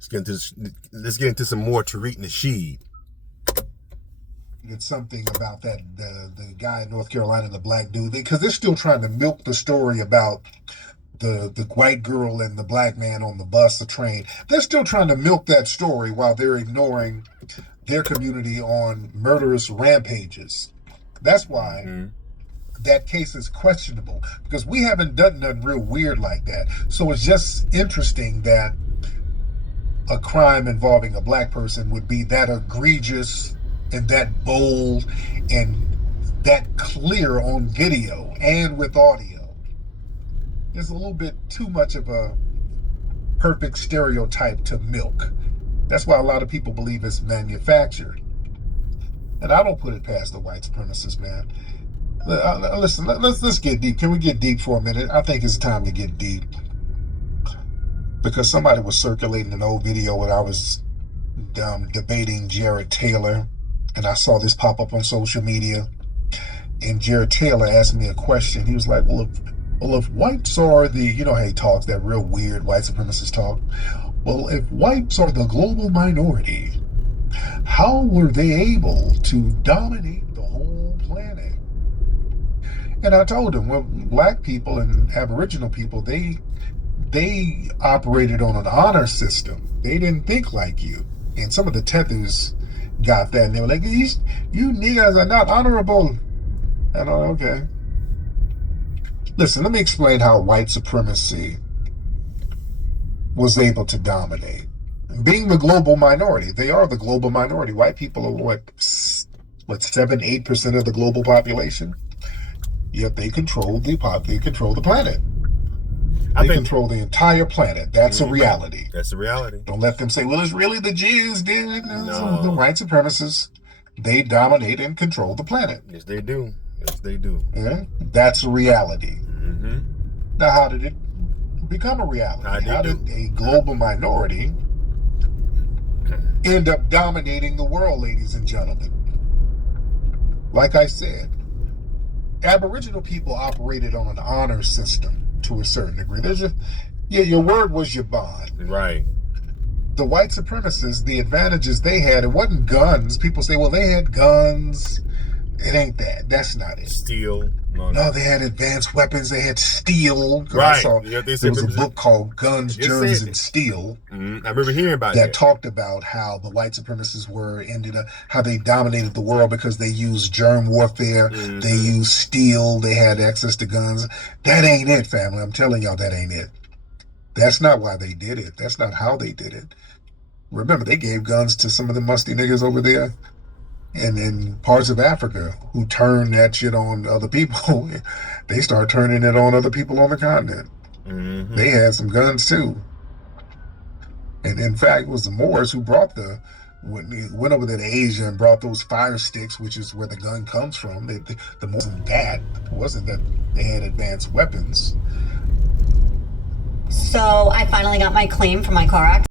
let's get into some more Tariq Nasheed. It's something about that the guy in North Carolina, the black dude, because they're still trying to milk the story about the white girl and the black man on the bus, the train. They're still trying to milk that story while they're ignoring their community on murderous rampages. That's why that case is questionable, because we haven't done nothing real weird like that. So it's just interesting that a crime involving a black person would be that egregious and that bold and that clear on video and with audio. There's a little bit too much of a perfect stereotype to milk. That's why a lot of people believe it's manufactured. And I don't put it past the white supremacists, man. Listen, let's get deep. Can we get deep for a minute? I think it's time to get deep. Because somebody was circulating an old video when I was debating Jared Taylor, and I saw this pop up on social media. And Jared Taylor asked me a question. He was like, well, if whites are the, you know how he talks, that real weird white supremacist talk. Well, if whites are the global minority, how were they able to dominate the whole planet? And I told him, well, black people and Aboriginal people, they operated on an honor system. They didn't think like you. And some of the tethers got that, and they were like, you niggas are not honorable. And I'm okay. Listen, let me explain how white supremacy was able to dominate. Being the global minority, they are the global minority. White people are what 7-8% of the global population? Yet they control the planet. They control the entire planet. That's a reality. That's a reality. Don't let them say, well, it's really the Jews, dude. No. The white supremacists, they dominate and control the planet. Yes, they do. Yes, they do. Yeah? That's a reality. Now, how did it become a reality? How did a global minority end up dominating the world, ladies and gentlemen? Like I said, Aboriginal people operated on an honor system to a certain degree. Your word was your bond. Right. The white supremacists, the advantages they had, it wasn't guns. People say, well, they had guns. It ain't that. That's not it. Steel. No, they had advanced weapons. They had steel. Right. There was a book called Guns, Germs, and Steel. I remember hearing about that. Talked about how the white supremacists how they dominated the world because they used germ warfare. They used steel. They had access to guns. That ain't it, family. I'm telling y'all, that ain't it. That's not why they did it. That's not how they did it. Remember, they gave guns to some of the musty niggas over there and in parts of Africa who turned that shit on other people. They start turning it on other people on the continent. They had some guns too. And in fact, it was the Moors who went over there to Asia and brought those fire sticks, which is where the gun comes from. The Moors wasn't that they had advanced weapons. So I finally got my claim for my car accident.